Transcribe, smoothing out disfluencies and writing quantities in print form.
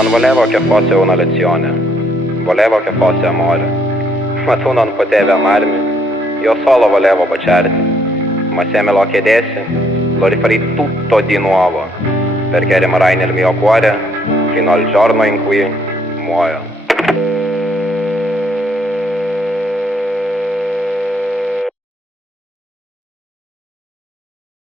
Non volevo che fosse una lezione, volevo che fosse amore, ma tu non potevi amarmi, io solo volevo baciarti, ma se me lo chiedessi, lo rifarei tutto di nuovo, perché rimarrai nel mio cuore fino al giorno in cui muoio.